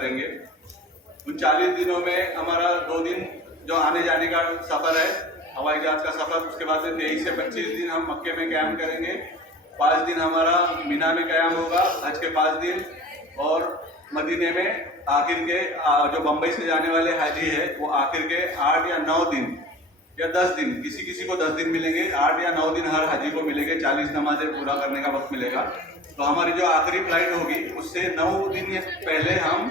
करेंगे। उन 40 दिनों में हमारा 2 दिन जो आने जाने का सफ़र है, हवाई जहाज का सफ़र, उसके बाद से 23 से 25 दिन हम मक्के में क़याम करेंगे। 5 दिन हमारा मीना में क़याम होगा, हज के 5 दिन, और मदीने में आखिर के जो बम्बई से जाने वाले हाजी है वो आखिर के 8 या 9 दिन या 10 दिन, किसी किसी को 10 दिन मिलेंगे, 8 या 9 दिन हर हाजी को मिलेंगे, 40 नमाजें पूरा करने का वक्त मिलेगा। तो हमारी जो आखिरी फ्लाइट होगी उससे 9 दिन पहले हम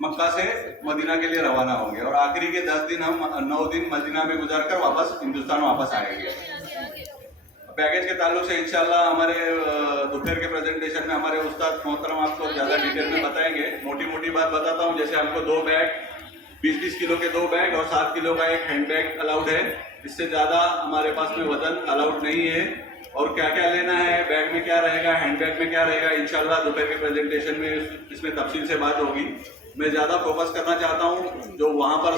मक्का से मदीना के लिए रवाना होंगे, और आखिरी के 10 दिन हम 9 दिन मदीना में गुजार कर वापस हिंदुस्तान वापस आएंगे। पैकेज के ताल्लुक से इंशाल्लाह हमारे दोपहर के प्रेजेंटेशन में हमारे उस्ताद मोहतरम आपको ज़्यादा डिटेल में बताएंगे। मोटी मोटी बात बताता हूँ, जैसे हमको 2 बैग 20-20 किलो के 2 बैग और 7 किलो का एक हैंड बैग अलाउड है, इससे ज़्यादा हमारे पास में वजन अलाउड नहीं है। और क्या क्या लेना है, बैग में क्या रहेगा, हैंड बैग में क्या रहेगा, इंशाल्लाह दोपहर के प्रेजेंटेशन में इसमें तफसील से बात होगी। मैं ज़्यादा फोकस करना चाहता हूँ जो वहाँ पर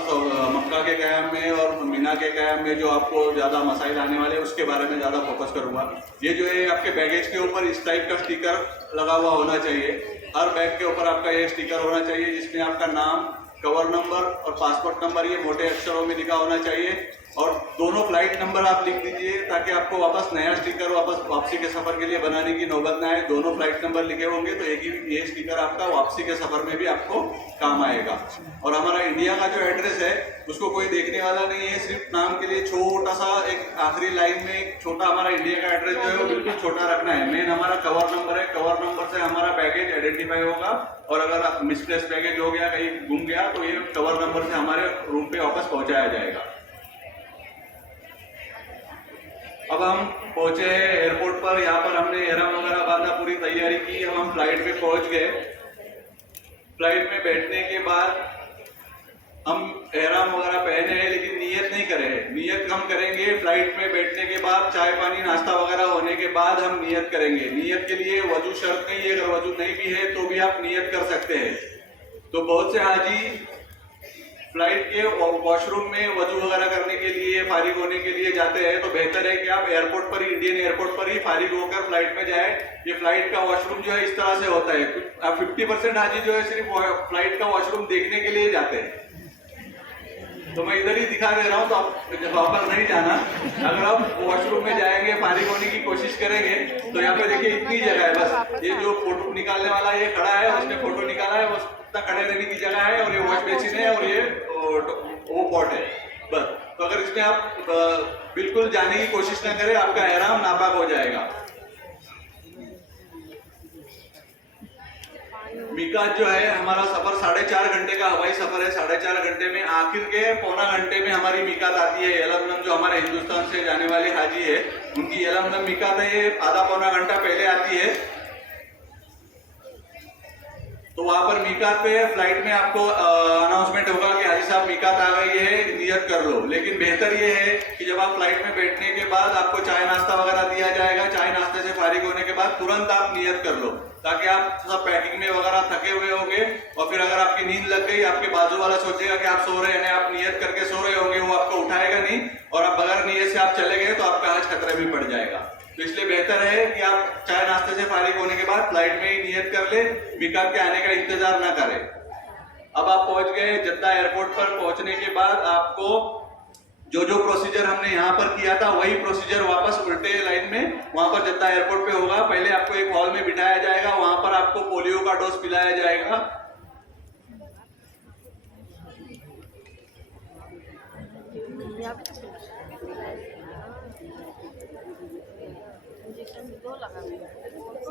मक्का के क़याम में और मीना के क़याम में जो आपको ज़्यादा मसाइल आने वाले हैं उसके बारे में ज़्यादा फोकस करूँगा। ये जो है आपके बैगेज के ऊपर इस टाइप का स्टिकर लगा हुआ होना चाहिए, हर बैग के ऊपर आपका ये स्टिकर होना चाहिए जिसमें आपका नाम, कवर नंबर और पासपोर्ट नंबर ये मोटे अक्षरों में लिखा होना चाहिए, और दोनों फ्लाइट नंबर आप लिख दीजिए ताकि आपको वापस नया स्टिकर वापसी के सफ़र के लिए बनाने की नौबत ना आए। दोनों फ्लाइट नंबर लिखे होंगे तो एक ही ये स्टिकर आपका वापसी के सफ़र में भी आपको काम आएगा। और हमारा इंडिया का जो एड्रेस है उसको कोई देखने वाला नहीं है, सिर्फ नाम के लिए छोटा सा एक आखिरी लाइन में एक छोटा हमारा इंडिया का एड्रेस जो है वो बिल्कुल छोटा रखना है। मेन हमारा कवर नंबर है, कवर नंबर से हमारा बैगेज आइडेंटिफाई होगा, और अगर मिसप्लेस बैगेज हो गया, कहीं गुम गया, तो ये कवर नंबर से हमारे रूम पे वापस पहुंचाया जाएगा। अब हम पहुंचे हैं एयरपोर्ट पर, यहाँ पर हमने एहराम वगैरह बांधा, पूरी तैयारी की। अब हम फ्लाइट पे पहुंच गए। फ्लाइट में बैठने के बाद हम एहराम वगैरह पहने हैं लेकिन नियत नहीं करे हैं। नियत हम करेंगे फ्लाइट में बैठने के बाद, चाय पानी नाश्ता वगैरह होने के बाद हम नियत करेंगे। नियत के लिए वजू शर्त नहीं है, अगर वजू नहीं भी है तो भी आप नियत कर सकते हैं। तो बहुत से हाजी फ्लाइट के वॉशरूम में वजू वगैरह करने के लिए, फारिग होने के लिए जाते हैं, तो बेहतर है कि आप एयरपोर्ट पर ही, इंडियन एयरपोर्ट पर ही फारिग होकर फ्लाइट में जाए। ये फ्लाइट का वॉशरूम जो है इस तरह से होता है, 50% हाजी जो है सिर्फ फ्लाइट का वॉशरूम देखने के लिए जाते हैं। तो मैं इधर ही दिखा दे रहा हूँ, तो आप वहाँ पर नहीं जाना। अगर आप वॉशरूम में जाएंगे, फारिग होने की कोशिश करेंगे, तो यहाँ पे देखिए इतनी जगह है, बस ये जो फोटो निकालने वाला ये खड़ा है, उसने फोटो निकाला है, बस खड़े रहने की जगह है, और ये वॉश बेसिन है, और ये वो पॉट है, बस। तो अगर इसमें आप बिल्कुल जाने की कोशिश ना करें, आपका एहराम नापाक हो जाएगा। मीकात जो है हमारा सफर 4.5 घंटे का हवाई सफर है। 4.5 घंटे में आखिर के पौना घंटे में हमारी मीकात आती है। यलमलम जो हमारे हिंदुस्तान से जाने वाले हाजी है उनकी यलमलम मीकात है, ये आधा पौना घंटा पहले आती है। तो वहां पर मीकात पे फ्लाइट में आपको अनाउंसमेंट होगा कि हाजी साहब मीकात आ गई है, नियत कर लो। लेकिन बेहतर ये है कि जब आप फ्लाइट में बैठने के बाद आपको चाय नाश्ता वगैरह दिया जाएगा, चाय नाश्ते से फारिग होने के बाद तुरंत आप नियत कर लो, ताकि आप सब पैकिंग में वगैरह थके हुए होंगे, और फिर अगर आपकी नींद लग गई, आपके बाजू वाला सोचेगा कि आप सो रहे हैं, आप नियत करके सो रहे होंगे, वो आपको उठाएगा नहीं, और आप बगैर नियत से आप चले गए तो आपका हज खतरे में पड़ जाएगा। तो इसलिए बेहतर है कि आप चाय नाश्ते से फारिग होने के बाद फ्लाइट में ही नियत कर ले, मीकात के आने का इंतजार ना करें। अब आप पहुंच गए जद्दा एयरपोर्ट पर। पहुंचने के बाद आपको जो जो प्रोसीजर हमने यहाँ पर किया था वही प्रोसीजर वापस उल्टे लाइन में वहां पर जद्दा एयरपोर्ट पे होगा। पहले आपको एक हॉल में बिठाया जाएगा, वहां पर आपको पोलियो का डोज पिलाया जाएगा।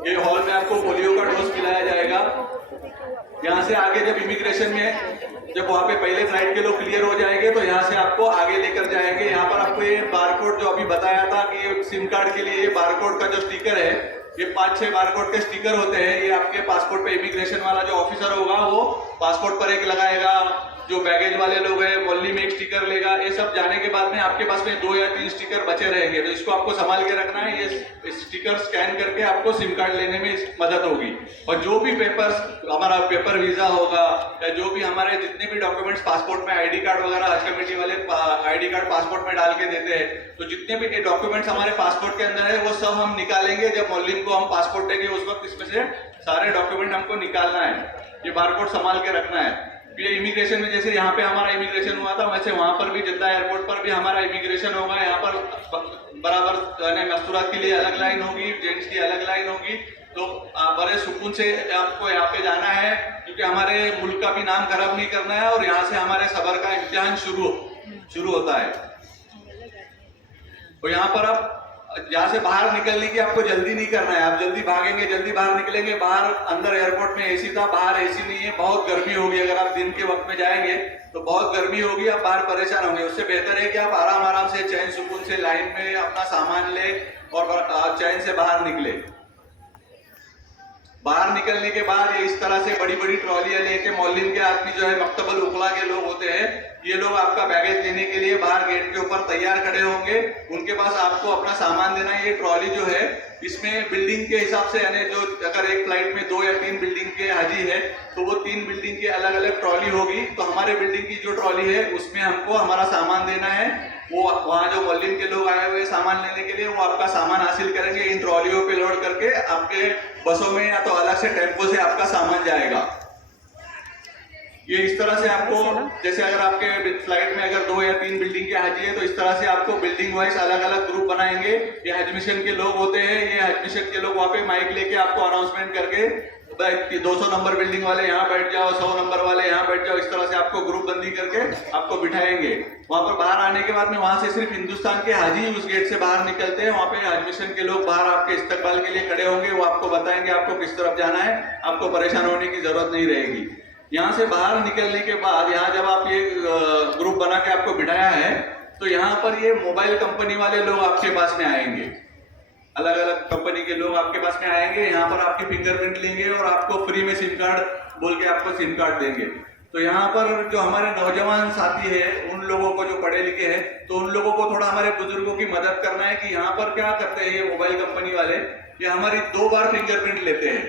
ये हॉल में आपको पोलियो का डोज पिलाया जाएगा। यहाँ से आगे जब इमिग्रेशन में जब वहाँ पे पहले फ्लाइट के लोग क्लियर हो जाएंगे तो यहाँ से आपको आगे लेकर जाएंगे। यहाँ पर आपको ये बारकोड जो अभी बताया था कि सिम कार्ड के लिए ये बारकोड का जो स्टिकर है, ये 5-6 बारकोड के स्टिकर होते हैं। ये आपके पासपोर्ट पे इमिग्रेशन वाला जो ऑफिसर होगा वो पासपोर्ट पर एक लगाएगा, जो बैगेज वाले लोग हैं मोल्ली में एक स्टिकर लेगा। ये सब जाने के बाद में आपके पास में 2 या 3 स्टिकर बचे रहेंगे, तो इसको आपको संभाल के रखना है। ये स्टिकर स्कैन करके आपको सिम कार्ड लेने में मदद होगी। और जो भी पेपर्स, हमारा पेपर वीजा होगा या जो भी हमारे जितने भी डॉक्यूमेंट्स पासपोर्ट में, आईडी कार्ड वगैरह हज कमेटी वाले आईडी कार्ड पासपोर्ट में डाल के देते हैं, तो जितने भी डॉक्यूमेंट्स हमारे पासपोर्ट के अंदर है वो सब हम निकालेंगे। जब मोल्लिम को हम पासपोर्ट देंगे उस वक्त इसमें से सारे डॉक्यूमेंट हमको निकालना है। ये बारकोड संभाल के रखना है। ये इमिग्रेशन में जैसे यहाँ पे हमारा इमिग्रेशन हुआ था, वैसे वहाँ पर भी जिद्दा एयरपोर्ट पर भी हमारा इमिग्रेशन होगा। यहाँ पर बराबर मस्तूरात के लिए अलग लाइन होगी, जेंट्स की अलग लाइन होगी। तो बड़े सुकून से आपको यहाँ पे जाना है, क्योंकि हमारे मुल्क का भी नाम खराब नहीं करना है और यहाँ से हमारे सफर का इम्तिहान शुरू होता है। तो यहाँ पर आप यहाँ से बाहर निकलने की आपको जल्दी नहीं करना है। आप जल्दी भागेंगे, जल्दी बाहर निकलेंगे। बाहर अंदर एयरपोर्ट में एसी था, बाहर एसी नहीं है, बहुत गर्मी होगी। अगर आप दिन के वक्त में जाएंगे तो बहुत गर्मी होगी, आप बाहर परेशान होंगे। उससे बेहतर है कि आप आराम से चैन सुकून से लाइन में अपना सामान ले और चैन से बाहर निकले। बाहर निकलने के बाद ये इस तरह से बड़ी बड़ी ट्रॉलियां लेके मौलिम के आदमी जो है मकतबल उकला के लोग होते हैं, ये लोग आपका बैगेज लेने के लिए बाहर गेट के ऊपर तैयार खड़े होंगे। उनके पास आपको अपना सामान देना है। ये ट्रॉली जो है इसमें बिल्डिंग के हिसाब से, यानी जो अगर एक फ्लाइट में 2 या 3 बिल्डिंग के हाजी है तो वो 3 बिल्डिंग की अलग अलग ट्रॉली होगी। तो हमारे बिल्डिंग की जो ट्रॉली है उसमें हमको हमारा सामान देना है। वो वहाँ जो मौलिम के लोग आए हुए सामान लेने के लिए, वो आपका सामान हासिल करेंगे, इन ट्रॉलियों पे लोड करके आपके बसों में या तो अलग से टेम्पो से आपका सामान जाएगा। ये इस तरह से आपको, जैसे अगर आपके फ्लाइट में अगर 2 या 3 बिल्डिंग के हाजी है तो इस तरह से आपको बिल्डिंग वाइज अलग अलग ग्रुप बनाएंगे। ये हज मिशन के लोग होते हैं। ये हज मिशन के लोग वहाँ पे माइक लेके आपको अनाउंसमेंट करके 200 नंबर बिल्डिंग वाले यहाँ बैठ जाओ, 100 नंबर वाले यहाँ बैठ जाओ, इस तरह से आपको ग्रुप बंदी करके आपको बिठाएंगे। वहाँ पर बाहर आने के बाद में वहाँ से सिर्फ हिंदुस्तान के हाजी उस गेट से बाहर निकलते हैं। वहाँ पे हज मिशन के लोग बाहर आपके इस्तकबाल के लिए खड़े होंगे। वो आपको बताएंगे आपको किस तरफ जाना है, आपको परेशान होने की जरूरत नहीं रहेगी। यहाँ से बाहर निकलने के बाद, यहाँ जब आप ये ग्रुप बना के आपको बिठाया है तो यहाँ पर ये मोबाइल कंपनी वाले लोग आपके पास में आएंगे। अलग अलग कंपनी के लोग आपके पास में आएंगे, यहाँ पर आपकी फिंगरप्रिंट लेंगे और आपको फ्री में सिम कार्ड बोल के आपको सिम कार्ड देंगे। तो यहाँ पर जो हमारे नौजवान साथी है, उन लोगों को जो पढ़े लिखे हैं, तो उन लोगों को थोड़ा हमारे बुजुर्गों की मदद करना है कि यहाँ पर क्या करते हैं ये मोबाइल कंपनी वाले, ये हमारी 2 बार फिंगरप्रिंट लेते हैं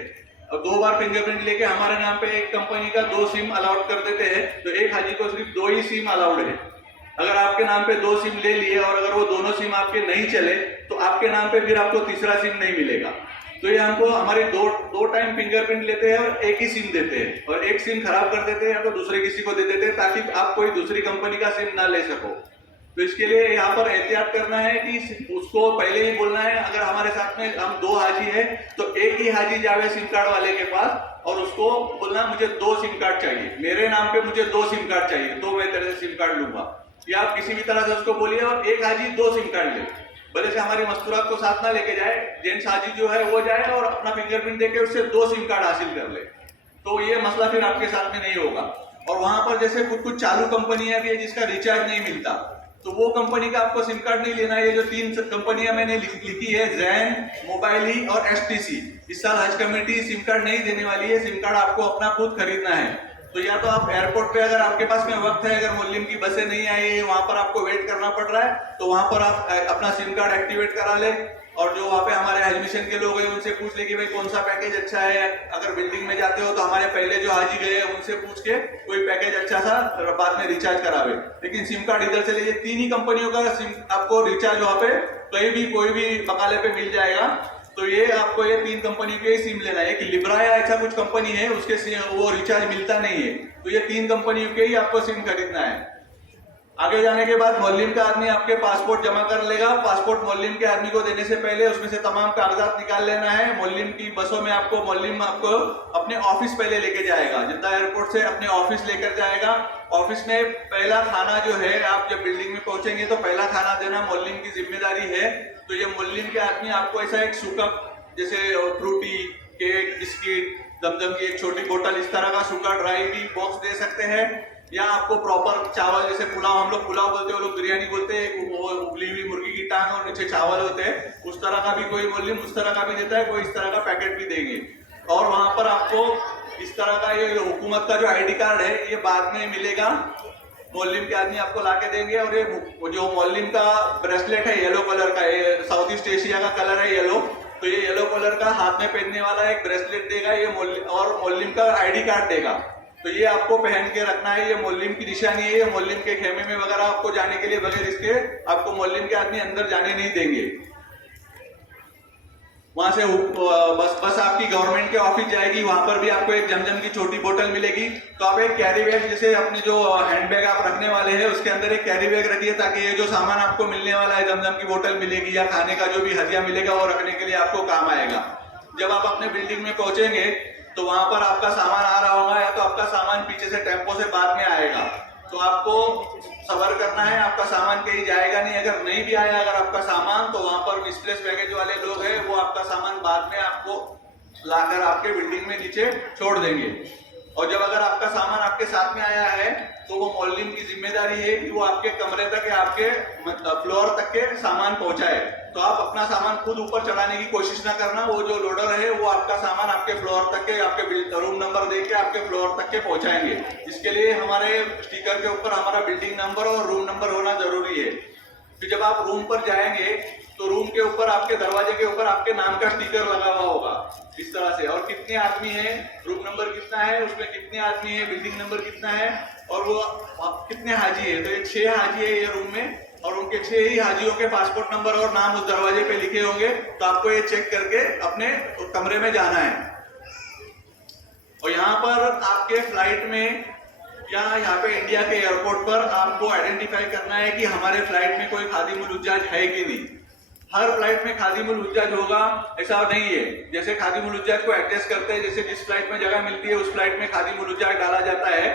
और 2 बार फिंगरप्रिंट लेके हमारे नाम पे एक कंपनी का 2 सिम अलाउड कर देते हैं। तो एक हाजी को सिर्फ 2 ही सिम अलाउड है। अगर आपके नाम पे 2 सिम ले लिए और अगर वो दोनों सिम आपके नहीं चले तो आपके नाम पे फिर आपको तीसरा सिम नहीं मिलेगा। तो ये हमको हमारे दो टाइम फिंगरप्रिंट लेते हैं और एक ही सिम देते हैं, और एक सिम खराब कर देते हैं या तो दूसरे किसी को दे देते हैं ताकि आप कोई दूसरी कंपनी का सिम ना ले सको। तो इसके लिए यहाँ पर एहतियात करना है कि उसको पहले ही बोलना है। अगर हमारे साथ में हम 2 हाजी है तो एक ही हाजी जावे सिम कार्ड वाले के पास और उसको बोलना मुझे 2 सिम कार्ड चाहिए, मेरे नाम पे मुझे 2 सिम कार्ड चाहिए, तो मैं तेरे से सिम कार्ड लूंगा। या आप किसी भी तरह से उसको बोलिए और एक हाजी 2 सिम कार्ड ले, भले से हमारी मस्तूरात को साथ ना लेके जाए, जेंट्स हाजी जो है वो जाए और अपना फिंगरप्रिंट देके उससे 2 सिम कार्ड हासिल कर ले। तो ये मसला फिर आपके साथ में नहीं होगा। और वहां पर जैसे कुछ चालू कंपनियां भी है जिसका रिचार्ज नहीं मिलता, तो वो कंपनी का आपको सिम कार्ड नहीं लेना है। ये जो 3 कंपनियां मैंने लिखी है, जैन, मोबाइली और एसटीसी, इस साल हज कमेटी सिम कार्ड नहीं देने वाली है। सिम कार्ड आपको अपना खुद खरीदना है। तो या तो आप एयरपोर्ट पे, अगर आपके पास में वक्त है, अगर मुल्लिम की बसें नहीं आई है, वहां पर आपको वेट करना पड़ रहा है, तो वहां पर आप अपना सिम कार्ड एक्टिवेट करा ले। और जो वहाँ पे हमारे हज मिशन के लोग हैं उनसे पूछ ले कि भाई कौन सा पैकेज अच्छा है। अगर बिल्डिंग में जाते हो तो हमारे पहले जो हाजी गए हैं उनसे पूछ के कोई पैकेज अच्छा सा बाद में रिचार्ज करावे। लेकिन सिम कार्ड इधर से लीजिए, 3 ही कंपनियों का सिम आपको रिचार्ज वहाँ पे कहीं भी कोई भी बकाले पे मिल जाएगा। तो ये आपको ये 3 कंपनी के सिम लेना है। कि लिब्रा या ऐसा कुछ कंपनी है उसके वो रिचार्ज मिलता नहीं है, तो ये 3 कंपनियों के ही आपको सिम खरीदना है। आगे जाने के बाद मोल्लिम का आदमी आपके पासपोर्ट जमा कर लेगा। पासपोर्ट मोल्लिम के आदमी को देने से पहले उसमें से तमाम कागजात निकाल लेना है। मोल्लिम की बसों में आपको मोल्लिम आपको अपने ऑफिस पहले लेके जाएगा, जिद्दा एयरपोर्ट से अपने ऑफिस लेकर जाएगा। ऑफिस में पहला खाना जो है, आप जब बिल्डिंग में पहुंचेंगे तो पहला खाना देना मोल्लिम की जिम्मेदारी है। तो ये मोल्लिम के आदमी आपको ऐसा एक सूखा, जैसे फ्रूटी, केक, बिस्किट, दमदम की एक छोटी बोतल, इस तरह का सूखा ड्राई भी बॉक्स दे सकते हैं। या आपको प्रॉपर चावल, जैसे पुलाव, हम लोग पुलाव बोलते हैं, वो लोग बिरयानी बोलते हैं, वो उबली हुई मुर्गी की टांग और नीचे चावल होते हैं, उस तरह का भी कोई मोल्लिम उस तरह का भी देता है, कोई इस तरह का पैकेट भी देंगे। और वहां पर आपको इस तरह का ये हुकूमत का जो ID कार्ड है ये बाद में मिलेगा, मोल्लिम के आदमी आपको ला के देंगे। और ये जो मोल्लिम का ब्रेसलेट है येलो कलर का, ये साउथ ईस्ट एशिया का कलर है येलो, तो ये येलो कलर का हाथ में पहनने वाला एक ब्रेसलेट देगा ये और मोल्लिम का ID कार्ड देगा। तो ये आपको पहन के रखना है, ये मोल्लिम की निशानी है। ये मोल्लिम के खेमे में वगैरह आपको जाने के लिए बगैर इसके आपको मोल्लिम के आदमी अंदर जाने नहीं देंगे। वहां से बस बस आपकी गवर्नमेंट के ऑफिस जाएगी, वहां पर भी आपको एक जमजम की छोटी बोतल मिलेगी। तो आप एक कैरी बैग, जैसे अपनी जो हैंड बैग आप रखने वाले हैं उसके अंदर एक कैरी बैग रखिए, ताकि ये जो सामान आपको मिलने वाला है, जमजम की बोतल मिलेगी या खाने का जो भी हदिया मिलेगा, वो रखने के लिए आपको काम आएगा। जब आप अपने बिल्डिंग में पहुंचेंगे तो वहां पर आपका सामान आ रहा होगा, या तो आपका सामान पीछे से टेम्पो से बाद में आएगा। तो आपको सबर करना है, आपका सामान कहीं जाएगा नहीं। अगर नहीं भी आया अगर आपका सामान, तो वहां पर मिसप्लेस बैगेज वाले लोग हैं, वो आपका सामान बाद में आपको लाकर आपके बिल्डिंग में नीचे छोड़ देंगे। और जब अगर आपका सामान आपके साथ में आया है, तो वो मोहल्लिम की जिम्मेदारी है कि वो आपके कमरे तक या आपके फ्लोर तक के सामान पहुंचाए। तो आप अपना सामान खुद ऊपर चढ़ाने की कोशिश ना करना, वो जो लोडर है वो आपका सामान आपके फ्लोर तक के, आपके रूम नंबर दे के आपके फ्लोर तक के पहुंचाएंगे। इसके लिए हमारे स्टिकर के ऊपर हमारा बिल्डिंग नंबर और रूम नंबर होना जरूरी है। फिर जब आप रूम पर जाएंगे तो रूम के ऊपर, आपके दरवाजे के ऊपर आपके नाम का स्टिकर लगा हुआ होगा इस तरह से, और कितने आदमी हैं, रूम नंबर कितना है, उसमें कितने आदमी है, बिल्डिंग नंबर कितना है, और वो कितने हाजी है। तो ये 6 हाजी है ये रूम में, और उनके 6 ही हाजियों के पासपोर्ट नंबर और नाम उस दरवाजे पे लिखे होंगे। तो आपको ये चेक करके अपने कमरे में जाना है। और यहाँ पर आपके फ्लाइट में या यहाँ पे इंडिया के एयरपोर्ट पर आपको आइडेंटिफाई करना है कि हमारे फ्लाइट में कोई खादिमुल उज्जाज है कि नहीं। हर फ्लाइट में खादिमुल उज्जाज होगा ऐसा नहीं है। जैसे खादिमुल उज्जाज को एडजस्ट करते हैं, जैसे जिस फ्लाइट में जगह मिलती है उस फ्लाइट में खादिमुल उज्जाज डाला जाता है।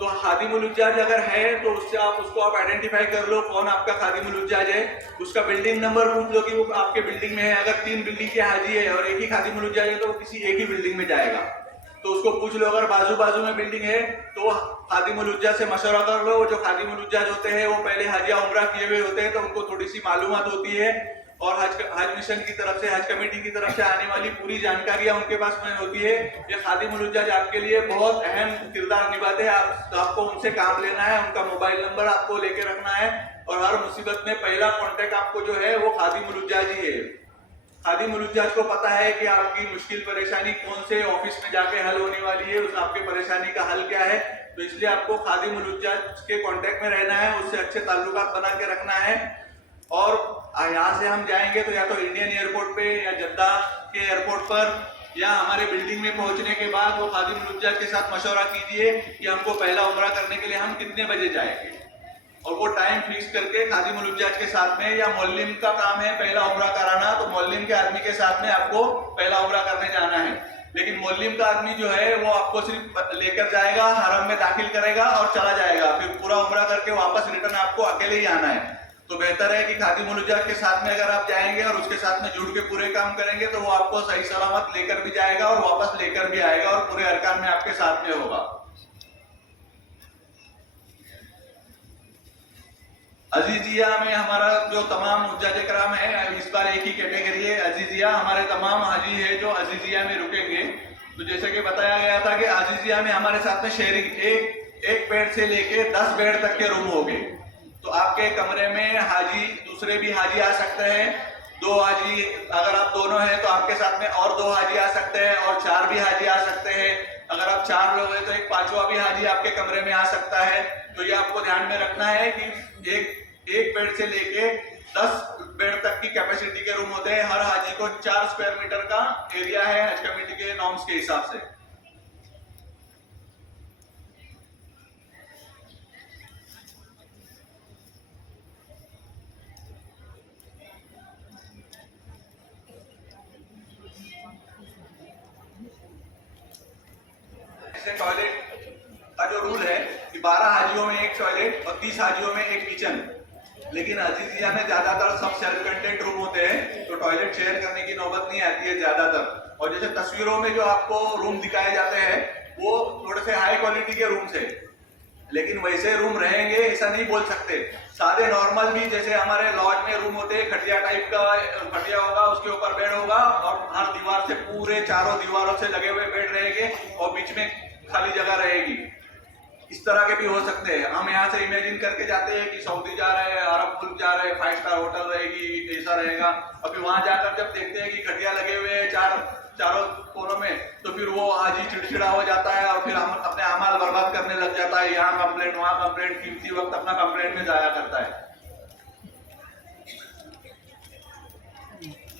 तो खादिमुल उज्जाज अगर है तो उससे उसको आप आइडेंटिफाई कर लो कौन आपका खादिमुल उज्जाज है। उसका बिल्डिंग नंबर पूछ लो कि वो आपके बिल्डिंग में है। अगर 3 बिल्डिंग के हाजी है और एक ही खादिमुल उज्जाज है तो वो किसी एक ही बिल्डिंग में जाएगा। तो उसको पूछ लो। अगर बाजू बाजू में बिल्डिंग है तो खादिमुल उज्जाज से मशवरा कर लो। जो खादिमुल उज्जाज होते हैं वो पहले हज या उम्रा किए हुए होते हैं, तो उनको थोड़ी सी मालूमात होती है, और हज मिशन की तरफ से, हज कमेटी की तरफ से आने वाली पूरी जानकारियां उनके पास में होती है। ये खादिमुल उज्जाज आपके लिए बहुत अहम किरदार निभाते हैं। आपको उनसे काम लेना है, उनका मोबाइल नंबर आपको लेके रखना है, और हर मुसीबत में पहला कॉन्टेक्ट आपको जो है वो खादिमुल उज्जाज ही है। खादिमुल उज्जाज को पता है कि आपकी मुश्किल परेशानी कौन से ऑफिस में जाके हल होने वाली है, उस आपके परेशानी का हल क्या है। तो इसलिए आपको खादिमुल उज्जाज के कांटेक्ट में रहना है, उससे अच्छे ताल्लुकात बना के रखना है। और यहाँ से हम जाएंगे तो या तो इंडियन एयरपोर्ट पे या जद्दा के एयरपोर्ट पर या हमारे बिल्डिंग में पहुंचने के बाद वो खादिमुल उज्जाज के साथ मशवरा कीजिए कि हमको पहला उम्रा करने के लिए हम कितने बजे जाएंगे, और वो टाइम फिक्स करके खादिमुल उज्जाज के साथ में, या मोल्लिम का काम है पहला उम्रा कराना, तो मोल्लिम के आदमी के साथ में आपको पहला उम्रा करने जाना है। लेकिन मोल्लिम का आदमी जो है वो आपको सिर्फ लेकर जाएगा, हरम में दाखिल करेगा और चला जाएगा। फिर पूरा उम्रा करके वापस रिटर्न आपको अकेले ही आना है। तो बेहतर है कि खादिमुल उज्जाज के साथ में अगर आप जाएंगे और उसके साथ में जुड़ के पूरे काम करेंगे तो वो आपको सही सलामत लेकर भी जाएगा और वापस लेकर भी आएगा, और पूरे अरकान में आपके साथ में होगा। अजीजिया में हमारा जो तमाम उज्जाज कराम है, इस बार एक ही कैटेगरी है अजीजिया। हमारे तमाम हाजी है जो अजीजिया में रुकेंगे। तो जैसे कि बताया गया था कि अजीजिया में हमारे साथ में शेयरिंग, एक बेड से लेके 10 बेड तक के रूम होंगे। तो आपके कमरे में हाजी, दूसरे भी हाजी आ सकते हैं। 2 हाजी, अगर आप दोनों हैं तो आपके साथ में और 2 हाजी आ सकते हैं, और 4 भी हाजी आ सकते हैं। अगर आप 4 लोग हैं तो एक 5वां भी हाजी आपके कमरे में आ सकता है। तो ये आपको ध्यान में रखना है कि एक बेड से लेके 10 बेड तक की कैपेसिटी के रूम होते हैं। हर हाजी को 4 स्क्वायर मीटर का एरिया है हज कमेटी के नॉर्म्स के हिसाब से। टॉयलेट का जो रूल है कि 12 हाजियों में एक टॉयलेट और 30 हाजियों में एक किचन। लेकिन अजीजिया में ज्यादातर सब सेल्फ कंटेंट रूम होते हैं, तो टॉयलेट शेयर करने की नौबत नहीं आती है ज्यादातर। और जैसे तस्वीरों में जो आपको रूम दिखाए जाते हैं वो थोड़े से हाई क्वालिटी के रूम्स है, लेकिन वैसे रूम रहेंगे ऐसा नहीं बोल सकते। सादे नॉर्मल भी जैसे हमारे लॉज में रूम होते हैं, खटिया टाइप का खटिया होगा, उसके ऊपर बेड होगा, और हर दीवार से पूरे चारों दीवारों से लगे हुए बेड रहेंगे, और बीच में खाली जगह रहेगी। इस तरह के भी हो सकते हैं। हम यहाँ से इमेजिन करके जाते हैं कि सऊदी जा रहे हैं, अरब मुल्क जा रहे हैं, 5 स्टार होटल रहेगी, ऐसा रहेगा। अभी वहां जाकर जब देखते हैं कि खटिया लगे हुए हैं चारों कोनों में, तो फिर वो आज ही चिड़चिड़ा हो जाता है और फिर हम अपने अमाल बर्बाद करने लग जाता है। यहाँ कंप्लेंट, वहां कंप्लेंट, कीमती वक्त अपना कंप्लेंट में जाया करता है।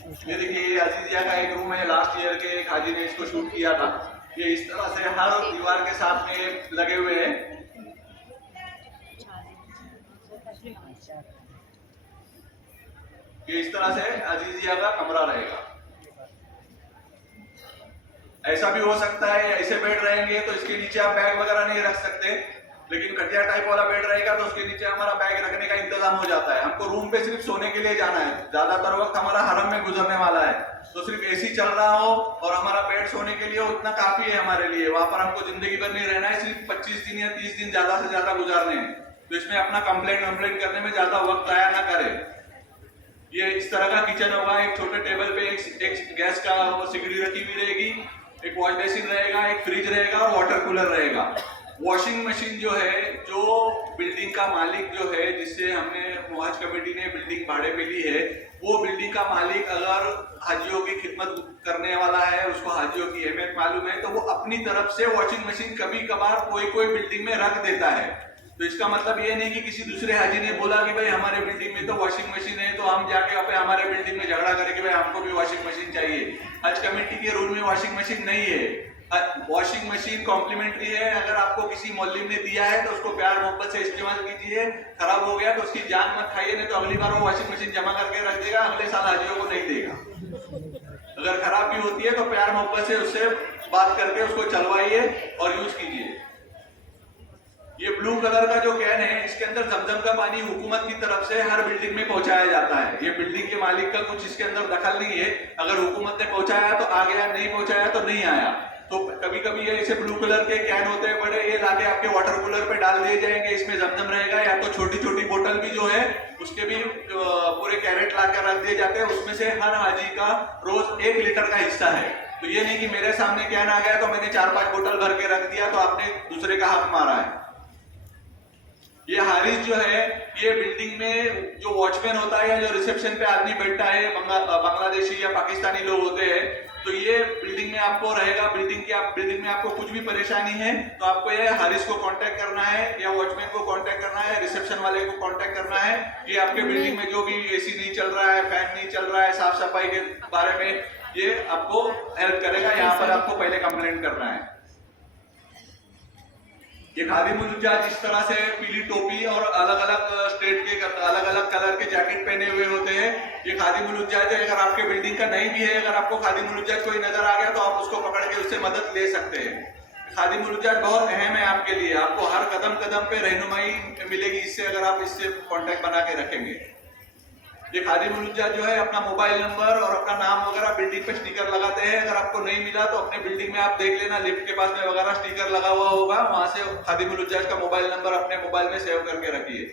ये देखिए ये अजीजिया का एक रूम है, लास्ट ईयर के एक हाजी ने इसको शूट किया था। ये इस तरह से हर दीवार के साथ में लगे हुए हैं। ये इस तरह से अजीजिया का कमरा रहेगा। ऐसा भी हो सकता है ऐसे बेड रहेंगे तो इसके नीचे आप बैग वगैरह नहीं रख सकते, लेकिन खटिया टाइप वाला बेड रहेगा तो उसके नीचे हमारा बैग रखने का इंतजाम हो जाता है। हमको रूम पे सिर्फ सोने के लिए जाना है, ज्यादातर वक्त हमारा हरम में गुजरने वाला है, तो सिर्फ एसी चल रहा हो और हमारा बेड सोने के लिए उतना काफी है हमारे लिए। वहां पर हमको जिंदगी भर नहीं रहना है, सिर्फ 25 दिन या 30 दिन ज्यादा से ज्यादा गुजारने हैं। तो इसमें अपना कंप्लेंट करने में ज्यादा वक्त आया ना करे। ये इस तरह का किचन होगा। एक छोटे टेबल पे एक गैस का वो सिगड़ी रखी हुई रहेगी, एक वॉश बेसिन रहेगा, एक फ्रिज रहेगा और वाटर कूलर रहेगा। वॉशिंग मशीन जो है, जो बिल्डिंग का मालिक जो है, जिससे हमने मुआज कमेटी ने बिल्डिंग भाड़े पे ली है, वो बिल्डिंग का मालिक अगर हाजियों की खिदमत करने वाला है, उसको हाजियों की अहमियत मालूम है, तो वो अपनी तरफ से वॉशिंग मशीन कभी कभार कोई बिल्डिंग में रख देता है। तो इसका मतलब ये नहीं कि किसी दूसरे हाजी ने बोला कि भाई हमारे बिल्डिंग में तो वॉशिंग मशीन है, तो हम जाके हमारे बिल्डिंग में झगड़ा करें कि भाई हमको भी वॉशिंग मशीन चाहिए। हज कमेटी के रूल में वॉशिंग मशीन नहीं है। वॉशिंग मशीन कॉम्प्लीमेंट्री है। अगर आपको किसी मोहल्लिम ने दिया है तो उसको प्यार मोहब्बत से इस्तेमाल कीजिए। खराब हो गया तो उसकी जान मत खाइए, नहीं तो अगली बार वो वॉशिंग मशीन जमा करके रख देगा, अगले साल हाजियों को नहीं देगा। अगर खराब भी होती है तो प्यार मोहब्बत से उससे बात करके उसको चलवाइए और यूज कीजिए। ये ब्लू कलर का जो कैन है, इसके अंदर जमजम का पानी हुकूमत की तरफ से हर बिल्डिंग में पहुंचाया जाता है। ये बिल्डिंग के मालिक का कुछ इसके अंदर दखल नहीं है। अगर हुकूमत ने पहुंचाया तो आ गया, नहीं पहुंचाया तो नहीं आया। तो कभी कभी ये ऐसे ब्लू कलर के कैन होते हैं बड़े, ये लाके आपके वाटर कूलर पे डाल दिए जाएंगे। इसमें जमजम रहेगा, या तो छोटी छोटी बोतल भी जो है उसके भी पूरे कैरेट लाकर रख दिए जाते हैं। उसमें से हर हाजी का रोज 1 लीटर का हिस्सा है। तो ये नहीं कि मेरे सामने कैन आ गया तो मैंने 4-5 बोतल भर के रख दिया तो आपने दूसरे का हक मारा है। ये हारिस जो है, ये बिल्डिंग में जो वॉचमैन होता है या जो रिसेप्शन पे आदमी बैठता है, बांग्लादेशी या पाकिस्तानी लोग होते हैं, तो ये बिल्डिंग में आपको रहेगा। बिल्डिंग में आपको कुछ भी परेशानी है तो आपको ये हारिस को कांटेक्ट करना है, या वॉचमैन को कांटेक्ट करना है, रिसेप्शन वाले को कांटेक्ट करना है। ये आपके बिल्डिंग में जो भी एसी नहीं चल रहा है, फैन नहीं चल रहा है, साफ सफाई के बारे में ये आपको हेल्प करेगा। यहाँ पर आपको पहले कंप्लेंट करना है। ये खादिमुल हुज्जाज इस तरह से पीली टोपी और अलग अलग स्टेट के अलग अलग कलर के जैकेट पहने हुए होते हैं। ये खादिमुल हुज्जाज है। अगर आपके बिल्डिंग का नहीं भी है, अगर आपको खादिमुल हुज्जाज कोई नजर आ गया तो आप उसको पकड़ के उससे मदद ले सकते हैं। खादिमुल हुज्जाज बहुत अहम है आपके लिए। आपको हर कदम कदम पे रहनुमाई मिलेगी इससे, अगर आप इससे कांटेक्ट बना के रखेंगे। ये खादिमुल हुज्जाज जो है अपना मोबाइल नंबर और अपना नाम वगैरह बिल्डिंग पे स्टिकर लगाते हैं। अगर आपको नहीं मिला तो अपने बिल्डिंग में आप देख लेना, लिफ्ट के पास में वगैरह स्टिकर लगा हुआ होगा, वहां से खादिमुल हुज्जाज का मोबाइल नंबर अपने मोबाइल में सेव करके रखिए।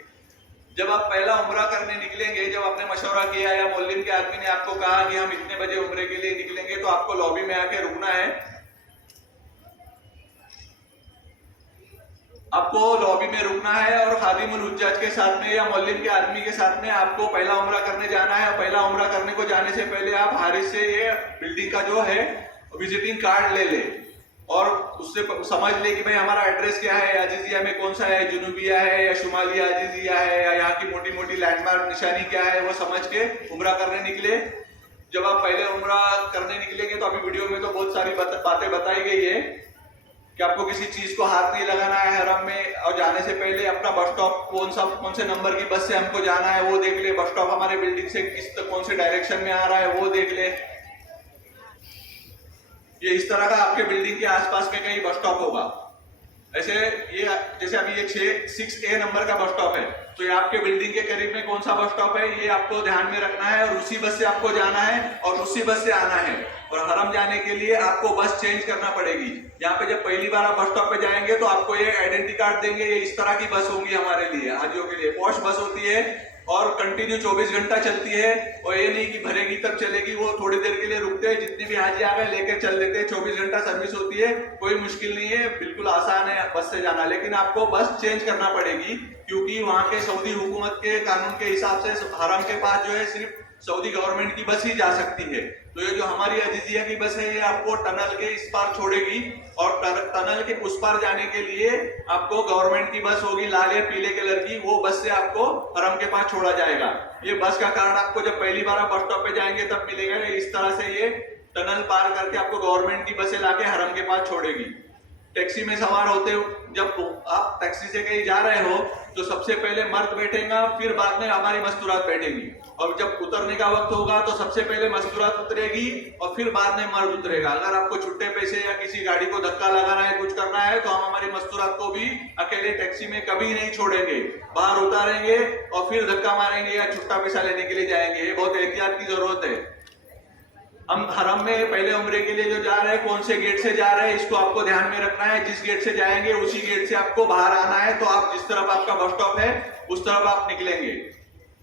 जब आप पहला उम्रा करने निकलेंगे, जब आपने मशवरा किया या मोहल्लिम के आदमी ने आपको कहा कि हम इतने बजे उम्रे के लिए निकलेंगे, तो आपको लॉबी में आके रुकना है। आपको लॉबी में रुकना है और खादिमुल हुज्जाज के साथ में या मोहल्लिम के आदमी के साथ में आपको पहला उम्रा करने जाना है। और पहला उम्रा करने को जाने से पहले आप हारिस से ये बिल्डिंग का जो है विजिटिंग कार्ड ले ले और उससे समझ ले कि भाई हमारा एड्रेस क्या है, अजीजिया में कौन सा है, जुनूबिया है या शुमालिया अजीजिया है, या यहाँ की मोटी मोटी लैंडमार्क निशानी क्या है, वो समझ के उम्रा करने निकले। जब आप पहले उम्रा करने निकलेंगे तो अभी वीडियो में तो बहुत सारी बातें बताई गई है कि आपको किसी चीज को हाथ नहीं लगाना है हरम में, और जाने से पहले अपना बस स्टॉप कौन से नंबर की बस से हमको जाना है वो देख ले। बस स्टॉप हमारे बिल्डिंग से कौन से डायरेक्शन में आ रहा है वो देख ले। ये इस तरह का आपके बिल्डिंग के आसपास में कहीं बस स्टॉप होगा। ऐसे ये जैसे अभी ये 6A नंबर का बस स्टॉप है, तो ये आपके बिल्डिंग के करीब में कौन सा बस स्टॉप है ये आपको ध्यान में रखना है, और उसी बस से आपको जाना है और उसी बस से आना है। और हरम जाने के लिए आपको बस चेंज करना पड़ेगी। यहाँ पे जब पहली बार आप बस स्टॉप पे जाएंगे तो आपको ये आइडेंटिटी कार्ड देंगे। ये इस तरह की बस होंगी हमारे लिए, हाजियों के लिए पॉश बस होती है और कंटिन्यू 24 घंटा चलती है। और ये नहीं कि भरेगी तब चलेगी, वो थोड़ी देर के लिए रुकते हैं, जितने भी हाजी आ गए लेकर चल देते हैं। 24 घंटा सर्विस होती है, कोई मुश्किल नहीं है, बिल्कुल आसान है बस से जाना। लेकिन आपको बस चेंज करना पड़ेगी क्योंकि वहाँ के सऊदी हुकूमत के कानून के हिसाब से हरम के पास जो है सिर्फ सऊदी गवर्नमेंट की बस ही जा सकती है। तो ये जो हमारी अजीजिया की बस है ये आपको टनल के इस पार छोड़ेगी और टनल के उस पार जाने के लिए आपको गवर्नमेंट की बस होगी लाल या पीले कलर की, वो बस से आपको हरम के पास छोड़ा जाएगा। ये बस का कार्ड आपको जब पहली बार आप बस स्टॉप पे जाएंगे तब मिलेगा। इस तरह से ये टनल पार करके आपको गवर्नमेंट की बसें लाके हरम के पास छोड़ेगी। टैक्सी में सवार होते हो, जब आप टैक्सी से कहीं जा रहे हो तो सबसे पहले मर्द बैठेगा, फिर बाद में हमारी मस्तूरात बैठेंगी, और जब उतरने का वक्त होगा तो सबसे पहले मस्तूरात उतरेगी और फिर बाद में मर्द उतरेगा। अगर आपको छुट्टे पैसे या किसी गाड़ी को धक्का लगाना है, कुछ करना है, तो हम हमारी मस्तूरात को भी अकेले टैक्सी में कभी नहीं छोड़ेंगे, बाहर उतारेंगे और फिर धक्का मारेंगे या छुट्टा पैसा लेने के लिए जाएंगे। ये बहुत एहतियात की जरूरत है। हम हरम में पहले उम्रे के लिए जो जा रहे हैं, कौन से गेट से जा रहे हैं, इसको आपको ध्यान में रखना है। जिस गेट से जाएंगे उसी गेट से आपको बाहर आना है। तो आप जिस तरफ आपका बस स्टॉप है उस तरफ आप निकलेंगे।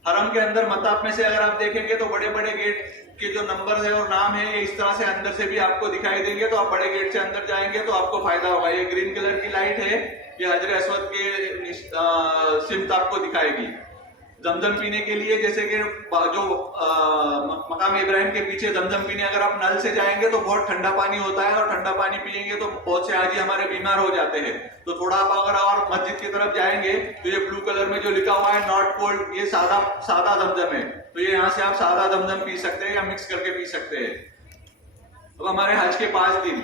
हरम के अंदर मताफ में से अगर आप देखेंगे तो बड़े बड़े गेट के जो नंबर है और नाम है, ये इस तरह से अंदर से भी आपको दिखाई देंगे। तो आप बड़े गेट से अंदर जाएंगे तो आपको फायदा होगा। ये ग्रीन कलर की लाइट है, ये हजर अस्वद के सिमत आपको दिखाएगी। जमजम पीने के लिए, जैसे कि जो मकाम इब्राहिम के पीछे जमजम पीने अगर आप नल से जाएंगे तो बहुत ठंडा पानी होता है, और ठंडा पानी पिएंगे तो बहुत से हाजी हमारे बीमार हो जाते हैं। तो थोड़ा आप अगर और मस्जिद की तरफ जाएंगे तो ये ब्लू कलर में जो लिखा हुआ है नॉट कोल्ड, ये सादा जमजम है। तो ये यहाँ से आप सादा जमजम पी सकते हैं या मिक्स करके पी सकते हैं। अब हमारे हज के 5 दिन,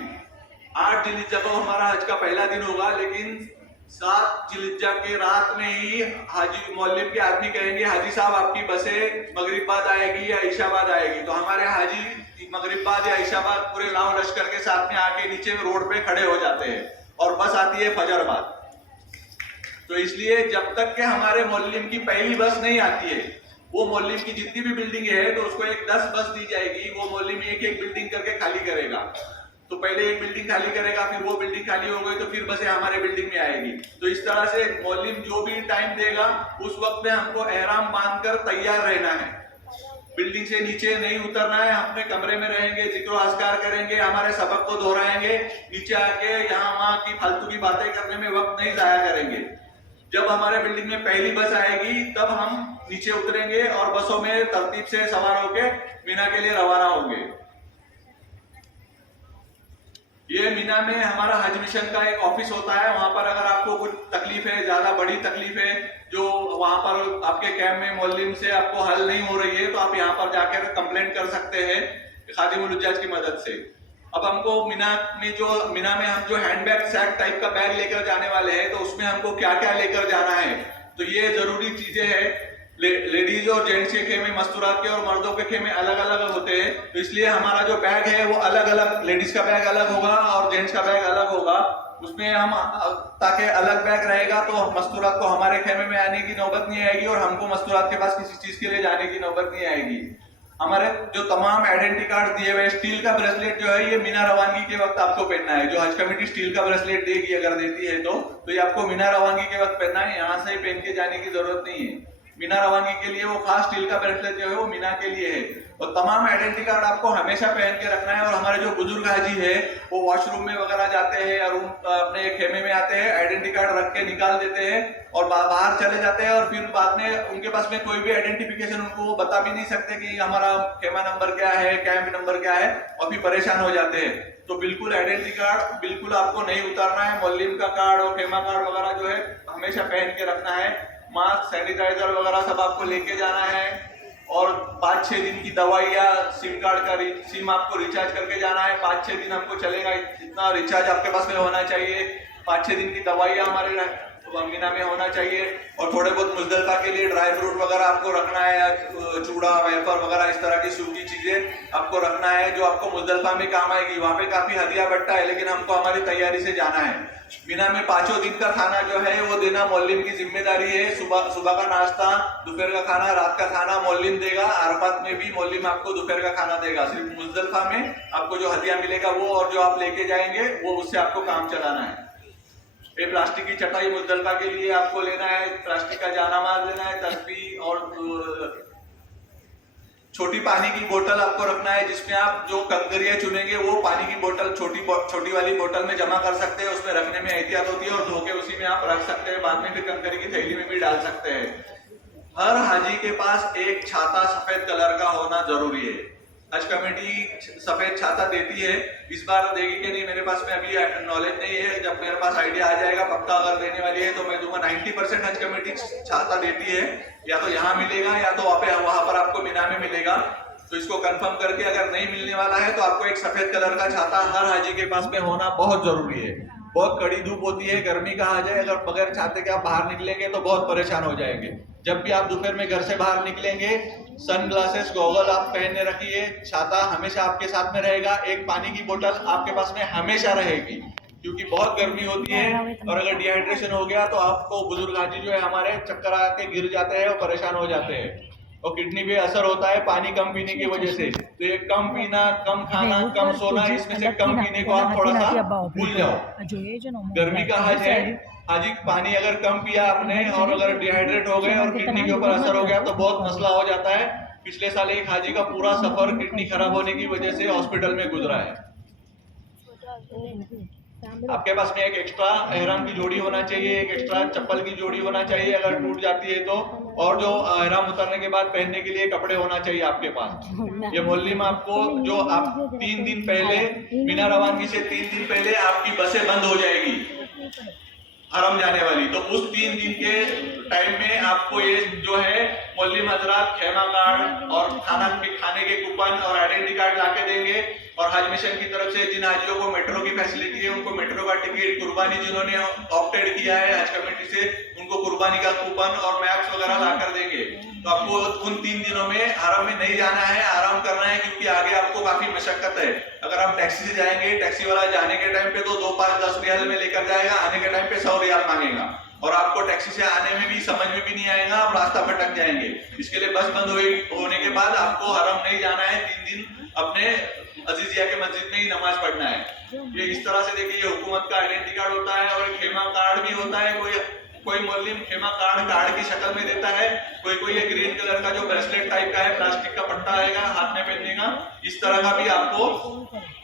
8 जिल्हिज्जा को हमारा हज का पहला दिन होगा, लेकिन 7 जिल्हिज्जा के रात में ही हाजी मौलिम के आदमी कहेंगे हाजी साहब आपकी बसें मगरिब बाद आएगी या ईशाबाद आएगी। तो हमारे हाजी मगरिब बाद या ईशाबाद पूरे लाव लश्कर के साथ में आके नीचे रोड पे खड़े हो जाते हैं, और बस आती है फजर बाद। तो इसलिए जब तक के हमारे मौलिम की पहली बस नहीं आती है, वो मौलिम की जितनी भी बिल्डिंग है तो उसको एक 10 बस दी जाएगी। वो मौलिम एक एक बिल्डिंग करके खाली करेगा। तो पहले एक बिल्डिंग खाली करेगा, फिर वो बिल्डिंग खाली हो गई तो फिर बसें हमारे बिल्डिंग में आएगी। तो इस तरह से मौलिम जो भी टाइम देगा उस वक्त में हमको एहराम बांधकर तैयार रहना है। बिल्डिंग से नीचे नहीं उतरना है, अपने कमरे में रहेंगे, जिक्र आस्कार करेंगे, हमारे सबक को दोहराएंगे, नीचे आके यहाँ वहाँ की फालतू की बातें करने में वक्त नहीं जाया करेंगे। जब हमारे बिल्डिंग में पहली बस आएगी तब हम नीचे उतरेंगे और बसों में तरतीब से सवार होके मीना के लिए रवाना होंगे। ये मीना में हमारा हज मिशन का एक ऑफिस होता है। वहां पर अगर आपको कुछ तकलीफ है, ज्यादा बड़ी तकलीफ है जो वहां पर आपके कैंप में मौलिम से आपको हल नहीं हो रही है, तो आप यहाँ पर जाकर कंप्लेंट कर सकते हैं खादिमुल हुज्जाज की मदद से। अब हमको मीना में हम जो हैंडबैग सैक टाइप का बैग लेकर जाने वाले हैं, तो उसमें हमको क्या क्या लेकर जाना है, तो ये जरूरी चीजें हैं। लेडीज और जेंट्स के खेमे मस्तूरात के और मर्दों के खेमे अलग अलग होते हैं, तो इसलिए हमारा जो बैग है वो अलग अलग, लेडीज का बैग अलग होगा और जेंट्स का बैग अलग होगा। उसमें हम ताकि अलग बैग रहेगा तो मस्तूरात को हमारे खेमे में आने की नौबत नहीं आएगी और हमको मस्तूरात के पास किसी चीज के लिए जाने की नौबत नहीं आएगी। हमारे जो तमाम आइडेंटिटी कार्ड दिए हुए, स्टील का ब्रेसलेट जो है ये मीना रवानगी के वक्त आपको पहनना है। जो हज कमेटी स्टील का ब्रेसलेट देगी, अगर देती है तो ये आपको मीना रवानगी के वक्त पहनना है, यहाँ से पहन के जाने की जरूरत नहीं है। मीना रवानगी के लिए वो खास स्टील का ब्रेसलेट जो है वो मीना के लिए है। और तमाम आइडेंटिटी कार्ड आपको हमेशा पहन के रखना है। और हमारे जो बुजुर्ग हाजी है वो वॉशरूम में वगैरह जाते हैं या रूम अपने खेमे में आते हैं, आइडेंटिटी कार्ड रख के निकाल देते हैं और बाहर चले जाते हैं, और फिर बाद में उनके पास में कोई भी आइडेंटिफिकेशन उनको वो बता भी नहीं सकते कि हमारा खेमा नंबर क्या है, कैंप नंबर क्या है, और फिर परेशान हो जाते हैं। तो बिल्कुल आइडेंटिटी कार्ड बिल्कुल आपको नहीं उतारना है। मौलिम का कार्ड और खेमा कार्ड वगैरह जो है हमेशा पहन के रखना है। मास्क, सैनिटाइजर वगैरह सब आपको लेके जाना है। और 5-6 दिन की दवाइयाँ, सिम कार्ड का सिम आपको रिचार्ज करके जाना है। 5-6 दिन हमको चलेगा, इतना रिचार्ज आपके पास में होना चाहिए। 5-6 दिन की दवाइयाँ हमारे मीना में होना चाहिए। और थोड़े बहुत मुजदलफा के लिए ड्राई फ्रूट वगैरह आपको रखना है, चूड़ा, वेफर वगैरह इस तरह की सूखी चीजें आपको रखना है जो आपको मुजदलफा में काम आएगी। वहाँ पे काफी हदिया बट्टा है, लेकिन हमको हमारी तैयारी से जाना है। मीना में 5 दिन का खाना जो है वो देना मौलिम की जिम्मेदारी है। सुबह का नाश्ता, दोपहर का खाना, रात का खाना मौलिम देगा। अरफात में भी मौलिम आपको दोपहर का खाना देगा। सिर्फ मुजदलफा में आपको जो हदिया मिलेगा वो, और जो आप लेके जाएंगे वो, उससे आपको काम चलाना है। ये प्लास्टिक की चटाई मुजदलफा के लिए आपको लेना है, प्लास्टिक का जानामाज लेना है, तस्बीह और छोटी पानी की बोतल आपको रखना है, जिसमें आप जो कंकरियां चुनेंगे वो पानी की बोतल छोटी वाली बोतल में जमा कर सकते हैं। उसमें रखने में एहतियात होती है और धो के उसी में आप रख सकते हैं। बाद में फिर कंकरी की थैली में भी डाल सकते हैं। हर हाजी के पास एक छाता सफेद कलर का होना जरूरी है। हज कमेटी सफेद छाता देती है, इस बार देगी कि नहीं मेरे पास में अभी नॉलेज नहीं है। जब मेरे पास आइडिया आ जाएगा पक्का अगर देने वाली है तो मैं दूंगा। 90% हज कमेटी छाता देती है, या तो यहाँ मिलेगा या तो वहां पर आपको मीना में मिलेगा। तो इसको कंफर्म करके अगर नहीं मिलने वाला है तो आपको एक सफेद कलर का छाता हर हाजी के पास में होना बहुत जरूरी है। बहुत कड़ी धूप होती है, गर्मी का हाज है, अगर बगैर छाते के आप बाहर निकलेंगे तो बहुत परेशान हो जाएंगे। जब भी आप दोपहर में घर से बाहर निकलेंगे सन ग्लासेस गॉगल आप पहनने रखिए। छाता हमेशा आपके साथ में रहेगा। एक पानी की बोतल आपके पास में हमेशा रहेगी, क्योंकि बहुत गर्मी होती है और अगर डिहाइड्रेशन हो गया तो आपको बुजुर्ग हाजी जो है हमारे चक्कर आके गिर जाते हैं और परेशान हो जाते हैं और किडनी पे असर होता है पानी कम पीने की वजह से। तो ये कम पीना, कम खाना, कम सोना, इसमें से कम पीने को आप थोड़ा सा भूल जाओ। गर्मी का हाज है, हाजी पानी अगर कम पिया आपने और अगर डिहाइड्रेट हो गए और किडनी के ऊपर असर हो गया तो बहुत मसला हो जाता है। पिछले साल एक हाजी का पूरा सफर किडनी खराब होने की वजह से हॉस्पिटल में गुजरा है। आपके पास में एक एक्स्ट्रा एहराम की जोड़ी होना चाहिए, एक एक्स्ट्रा चप्पल की जोड़ी होना चाहिए अगर टूट जाती है तो, और जो एहराम उतारने के बाद पहनने के लिए कपड़े होना चाहिए आपके पास। ये मोहल्ली में आपको जो आप 3 दिन पहले बिना रवानगी से 3 दिन पहले आपकी बसें बंद हो जाएगी हरम जाने वाली। तो उस 3 दिन के टाइम में आपको ये जो है मोहल्ली हजरात खेमा कार्ड और खाने के कूपन और आइडेंटिटी कार्ड लाके देंगे। और हज मिशन की तरफ से जिन हाजियों को मेट्रो की फैसिलिटी है उनको मेट्रो का टिकट, कुर्बानी जिन्होंने ऑप्टेड किया है हज कमेटी से उनको कुर्बानी का कूपन और मैप्स वगैरह ला कर देंगे। तो आपको उन 3 दिनों में हरम में नहीं जाना है, आराम करना है, क्योंकि आगे आपको काफी मशक्कत है। अगर आप टैक्सी से जाएंगे, टैक्सी वाला जाने के टाइम पे तो 2, 5, 10 रियाल में लेकर जाएगा, आने के टाइम पे 100 रियाल मांगेगा और आपको टैक्सी से आने में भी समझ में भी नहीं आएगा, आप रास्ता भटक जाएंगे। इसके लिए बस बंद होने के बाद आपको हरम नहीं जाना है, 3 दिन अपने अजीजिया के मस्जिद में ही नमाज पढ़ना है। ये इस तरह से देखिए, ये हुकूमत का आइडेंटिटी कार्ड होता है और खेमा कार्ड भी होता है। कोई मुस्लिम खेमा कार्ड की शक्ल में देता है, कोई ये ग्रीन कलर का जो ब्रेसलेट टाइप का है, प्लास्टिक का पट्टा आएगा हाथ में पहनने का, इस तरह का भी आपको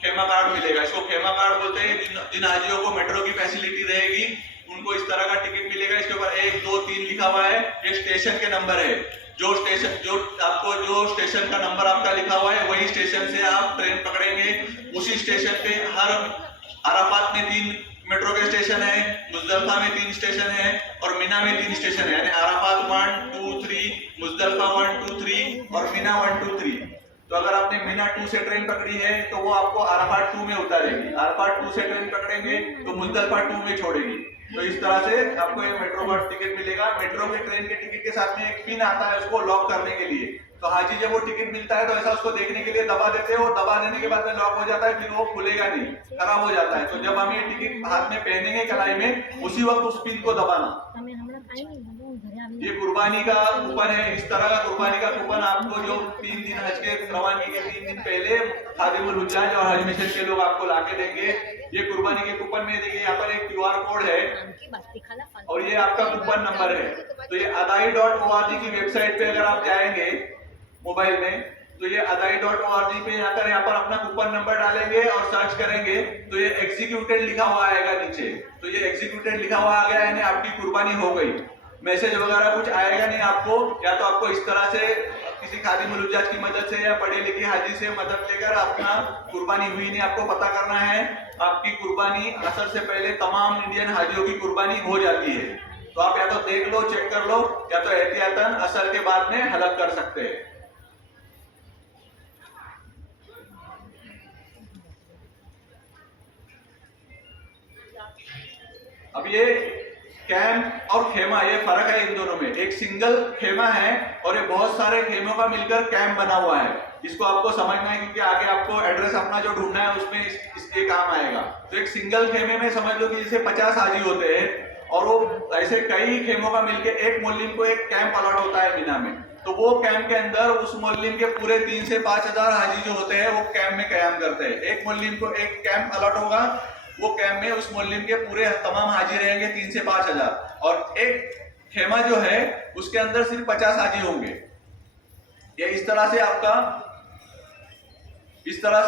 खेमा कार्ड मिलेगा। इसको खेमा कार्ड बोलते हैं। जिन हाजियों को मेट्रो की फैसिलिटी रहेगी उनको इस तरह का टिकट मिलेगा। इसके ऊपर 1, 2, 3 लिखा हुआ है, ये स्टेशन के नंबर है। जो स्टेशन का नंबर आपका लिखा हुआ है वही स्टेशन से आप ट्रेन पकड़ेंगे। उसी स्टेशन पे हर अराफात में 3 मेट्रो के स्टेशन है, मुजदलिफा में 3 स्टेशन है और मीना में 3 स्टेशन है। यानी अराफात 1, 2, 3, मुजदलिफा 1, 2, 3 और मीना 1, 2, 3। तो अगर आपने मीना 2 से ट्रेन पकड़ी है तो वो आपको अराफात 2 में उतारेगी। अराफात 2 से ट्रेन पकड़ेंगे तो मुजदलिफा 2 में छोड़ेगी। तो इस तरह से आपको ये मेट्रो का टिकट मिलेगा। मेट्रो के ट्रेन के टिकट के साथ में एक पिन आता है उसको लॉक करने के लिए। तो हाजी जब वो टिकट मिलता है तो ऐसा उसको देखने के लिए दबा देते हैं, और दबा देने के बाद में लॉक हो जाता है, फिर वो खुलेगा नहीं, खराब हो जाता है। तो जब हम ये टिकट हाथ में पहनेंगे कलाई में, उसी वक्त उस पिन को दबाना। ये कुर्बानी का कूपन है। इस तरह का कुर्बानी का कूपन आपको जो 3 दिन हज के रवानगी के 3 दिन पहले खादिमुल हुज्जाज और हज मिशन के लोग आपको लाके देंगे। ये कुर्बानी के कूपन में देखिए यहाँ पर एक QR कोड है और ये आपका कूपन नंबर है। तो ये adai.org की वेबसाइट पे अगर आप जाएंगे मोबाइल में तो ये adai.org पे जाकर यहाँ पर अपना कूपन नंबर डालेंगे और सर्च करेंगे तो ये एग्जीक्यूटेड लिखा हुआ आएगा नीचे। तो ये एग्जीक्यूटेड लिखा हुआ आ गया, यानी आपकी कुर्बानी हो गई। मैसेज वगैरह कुछ आएगा नहीं आपको, या तो आपको इस तरह से किसी खादिमुल हुज्जाज की मदद से या पढ़े लिखे हाजी से मदद लेकर अपना कुर्बानी हुई नहीं आपको पता करना है। आपकी कुर्बानी असर से पहले तमाम इंडियन हाजियों की कुर्बानी हो जाती है। तो आप या तो देख लो, चेक कर लो, या तो एहतियातन असर के बाद में हलक कर सकते हैं। अब ये कैंप और खेमा, ये फर्क है इन दोनों में। एक सिंगल खेमा है और ये बहुत सारे खेमों का मिलकर कैंप बना हुआ है। इसको आपको समझना है क्योंकि आगे आपको एड्रेस अपना जो ढूंढना है उसमें इसके काम आएगा। तो एक सिंगल खेमे में समझ लो कि जैसे 50 हाजी होते हैं और वो ऐसे कई खेमों का मिलकर एक मोहल्लिम को एक कैंप अलॉट होता है मीना में। तो वो कैंप के अंदर उस मोहल्लिम के पूरे 3 से 5 हजार हाजी जो होते हैं वो कैंप में कयाम करते हैं। एक मोहल्लिम को एक कैंप अलॉट होगा, वो कैंप में उस मोहल्लिम के पूरे तमाम हाजी रहेंगे 3 से 5 हजार, और एक खेमा जो है उसके अंदर सिर्फ 50 हाजी होंगे। ये इस तरह से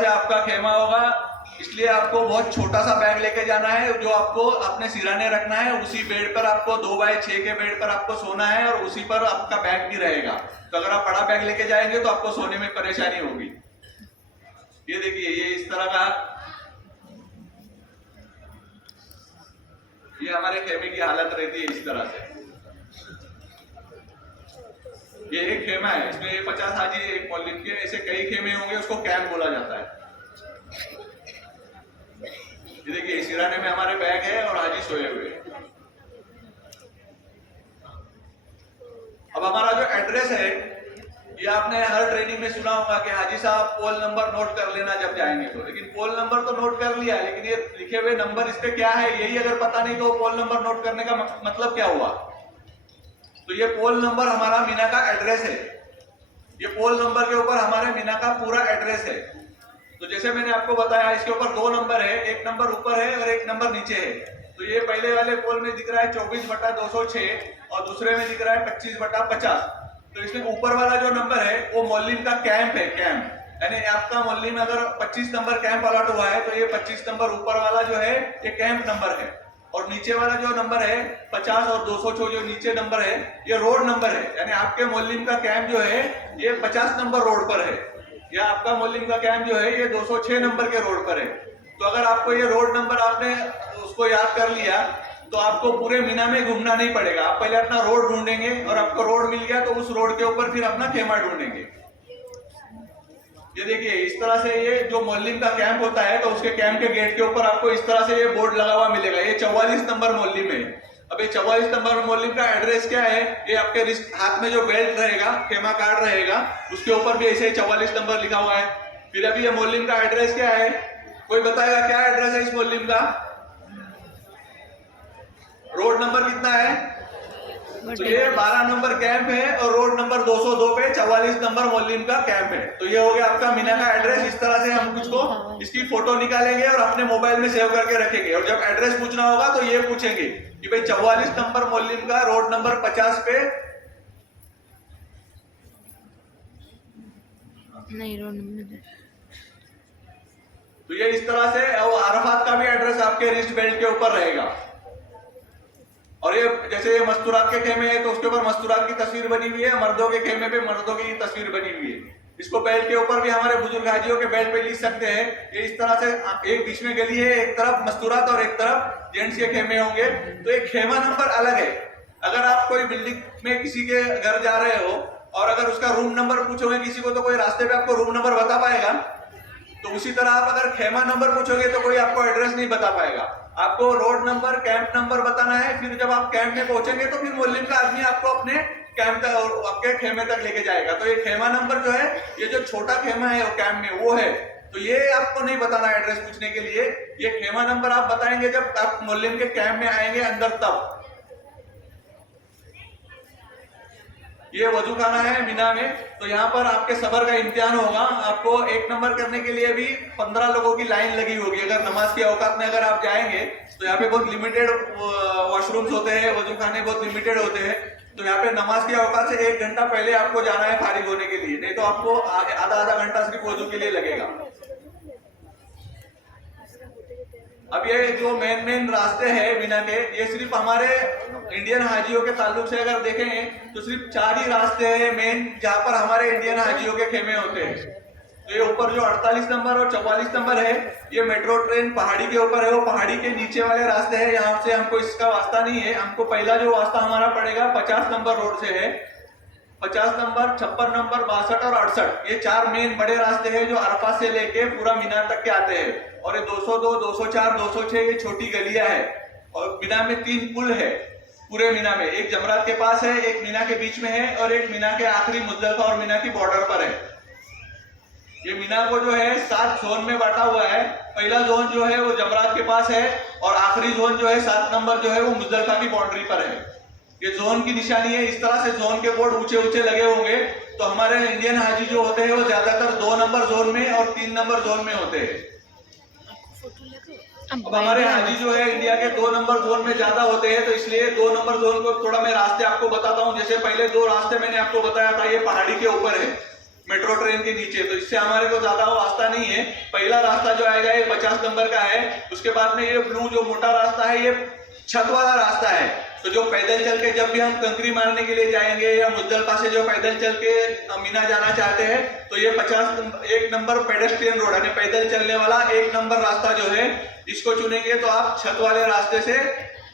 आपका खेमा होगा। इसलिए आपको बहुत छोटा सा बैग लेके जाना है जो आपको अपने सिराने रखना है। उसी बेड पर आपको 2x6 के बेड पर आपको सोना है और उसी पर आपका बैग भी रहेगा। तो अगर आप बड़ा बैग लेके जाएंगे तो आपको सोने में परेशानी होगी। ये देखिए, ये इस तरह का, ये हमारे खेमे की हालत रहती है इस तरह से। ये एक खेमा है, इसमें 50 हाजी एक मोहल्ले के, ऐसे कई खेमे होंगे, उसको कैंप बोला जाता है। ये देखिए, सिराने में हमारे बैग है और हाजी सोए हुए। अब हमारा जो एड्रेस है, ये आपने हर ट्रेनिंग में सुना होगा कि हाजी साहब पोल नंबर नोट कर लेना जब जाएंगे तो। लेकिन पोल नंबर तो नोट कर लिया, लेकिन ये लिखे हुए नंबर इस पे क्या है यही अगर पता नहीं तो पोल नंबर नोट करने का मतलब क्या हुआ। तो ये पोल नंबर हमारा मीना का एड्रेस है। ये पोल नंबर के ऊपर हमारे मीना का पूरा एड्रेस है। तो जैसे मैंने आपको बताया, इसके ऊपर 2 नंबर है, एक नंबर ऊपर है और एक नंबर नीचे है। तो ये पहले वाले पोल में दिख रहा है 24/206 और दूसरे में दिख रहा है 25/50। तो इसमें ऊपर वाला जो नंबर है वो मोहल्लिम का कैंप है, कैंप। यानी आपका मोहल्ली में अगर 25 नंबर कैंप अलॉट हुआ है तो ये 25 नंबर ऊपर वाला जो है ये कैंप नंबर है। और नीचे वाला जो नंबर है 50 और 206 जो नीचे नंबर है ये रोड नंबर है। यानी आपके मोहल्लिम का कैंप जो है ये 50 नंबर रोड पर है, या आपका मोहल्लिम का कैंप जो है ये 206 नंबर के रोड पर है। तो अगर आपको ये रोड नंबर आपने उसको याद कर लिया तो आपको पूरे मीना में घूमना नहीं पड़ेगा। आप पहले अपना रोड ढूंढेंगे और आपको रोड मिल गया तो उस रोड के ऊपर फिर अपना खेमा ढूंढेंगे। ये देखिए, इस तरह से ये जो मोहल्लिम का कैंप होता है तो उसके कैंप के गेट के ऊपर आपको इस तरह से ये बोर्ड लगा हुआ मिलेगा। ये 44 नंबर मोहल्लिम है। अब ये 44 नंबर मोहल्लिम का एड्रेस क्या है, ये आपके हाथ में जो बेल्ट रहेगा, खेमा कार्ड रहेगा, उसके ऊपर भी ऐसे 44 नंबर लिखा हुआ है। फिर अभी ये मोहल्लिम का एड्रेस क्या है, कोई बताएगा क्या एड्रेस है इस मोहल्लिम का? रोड नंबर कितना है? तो ये 12 नंबर कैंप है और रोड नंबर 202 पे 44 नंबर मोहल्लिम का कैंप है। तो ये हो गया आपका मीना का एड्रेस। इस तरह से हम कुछ को इसकी फोटो निकालेंगे और अपने मोबाइल में सेव करके रखेंगे। और जब एड्रेस पूछना होगा तो ये पूछेंगे कि भाई 44 नंबर मोहल्लिम का रोड नंबर 50 पे नहीं, रोड नंबर। तो ये इस तरह से। और अरफात का भी एड्रेस आपके रिस्ट बेल्ट के ऊपर रहेगा। और ये जैसे ये मस्तूरात के खेमे है तो उसके ऊपर मस्तूरात की तस्वीर बनी हुई है, मर्दों के खेमे पे मर्दों की तस्वीर बनी हुई है। इसको बेल्ट के ऊपर भी हमारे बुजुर्ग हाजियों के बेल्ट पे लिख सकते हैं। ये इस तरह से एक बीच में गली है, एक तरफ मस्तूरात और एक तरफ जेंट्स के खेमे होंगे। तो एक खेमा नंबर अलग है। अगर आप कोई बिल्डिंग में किसी के घर जा रहे हो और अगर उसका रूम नंबर पूछोगे किसी को तो कोई रास्ते पे आपको रूम नंबर बता पाएगा। तो उसी तरह आप अगर खेमा नंबर पूछोगे तो कोई आपको एड्रेस नहीं बता पाएगा। आपको रोड नंबर, कैंप नंबर बताना है। फिर जब आप कैंप में पहुंचेंगे तो फिर मोहल्लिम का आदमी आपको अपने कैंप तक और आपके खेमे तक लेके जाएगा। तो ये खेमा नंबर जो है, ये जो छोटा खेमा है वो कैंप में वो है। तो ये आपको नहीं बताना एड्रेस पूछने के लिए। ये खेमा नंबर आप बताएंगे जब आप मोहल्लिम के कैंप में आएंगे अंदर तब। ये वजू खाना है मीना में। तो यहाँ पर आपके सबर का इम्तिहान होगा। आपको 1 नंबर करने के लिए भी 15 लोगों की लाइन लगी होगी। अगर नमाज के औकात में अगर आप जाएंगे तो यहाँ पे बहुत लिमिटेड वॉशरूम्स होते हैं, वजू खाने बहुत लिमिटेड होते हैं। तो यहाँ पे नमाज के औकात से 1 घंटा पहले आपको जाना है फारिग होने के लिए, नहीं तो आपको आधा घंटा सिर्फ वजू के लिए लगेगा। अब ये जो मेन रास्ते हैं मीना के, ये सिर्फ हमारे इंडियन हाजियों के ताल्लुक से अगर देखें तो सिर्फ 4 ही रास्ते हैं मेन जहां पर हमारे इंडियन हाजियों के खेमे होते हैं। तो ये ऊपर जो 48 नंबर और 44 नंबर है, ये मेट्रो ट्रेन पहाड़ी के ऊपर है। वो पहाड़ी के नीचे वाले रास्ते हैं, यहाँ से हमको इसका वास्ता नहीं है। हमको पहला जो वास्ता हमारा पड़ेगा 50 नंबर रोड से है। 50 नंबर, 56 नंबर, 62 और 68, ये 4 मेन बड़े रास्ते हैं जो अरफा से लेके पूरा मीनार तक के आते हैं। और ये 202, 204, 206 ये छोटी गलियां है। और मीना में 3 पुल है पूरे मीना में। एक जमरात के पास है, एक मीना के बीच में है और एक मीना के आखिरी मुजदलिफा और मीना की बॉर्डर पर है। ये मीना को जो है 7 जोन में बांटा हुआ है। पहला जोन जो है वो जमरात के पास है और आखिरी जोन जो है 7 नंबर जो है वो मुजदलिफा की बाउंड्री पर है। ये जोन की निशानी है। इस तरह से जोन के बोर्ड ऊंचे ऊंचे लगे होंगे। तो हमारे इंडियन हाजी जो होते हैं वो ज्यादातर 2 नंबर जोन में और 3 नंबर जोन में होते हैं। अब हमारे हाजी जो है इंडिया के 2 नंबर जोन में ज्यादा होते हैं। तो इसलिए 2 नंबर जोन को थोड़ा मैं रास्ते आपको बताता हूँ। जैसे पहले 2 रास्ते मैंने आपको बताया था, ये पहाड़ी के ऊपर है। मेट्रो ट्रेन के नीचे, तो इससे हमारे को ज्यादा वास्ता नहीं है। पहला रास्ता जो आएगा ये 50 नंबर का है। उसके बाद में ये ब्लू जो मोटा रास्ता है ये छत वाला रास्ता है। तो जो पैदल चल के जब भी हम कंकरी मारने के लिए जाएंगे या मुद्दलपा से जो पैदल चल के मीना जाना चाहते हैं तो ये 1 नंबर पेडेस्ट्रियन रोड यानी पैदल चलने वाला 1 नंबर रास्ता जो है इसको चुनेंगे तो आप छत वाले रास्ते से